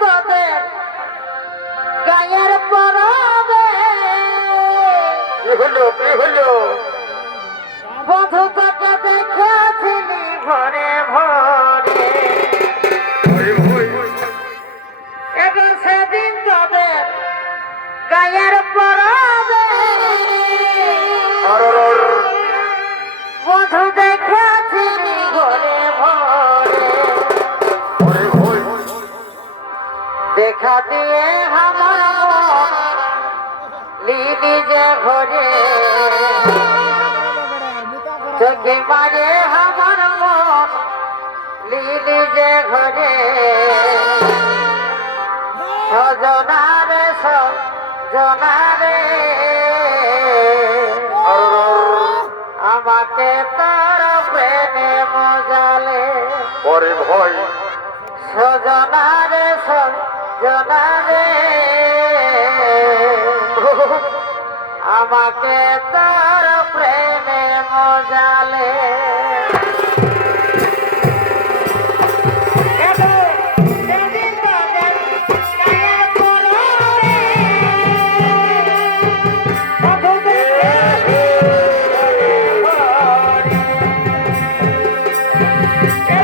তোদের গায়ের পরবে। হলো হলো? বধ দিয়ে लीदी जे घोरे चौकी मारे हमर लीदी जे घोरे सजना रे सजना रे আমাকে তার প্রেমে মজালে পরে ভয় সজনা রে সজনা জনালে আমাকে তার প্রেমে মজালে Yeah.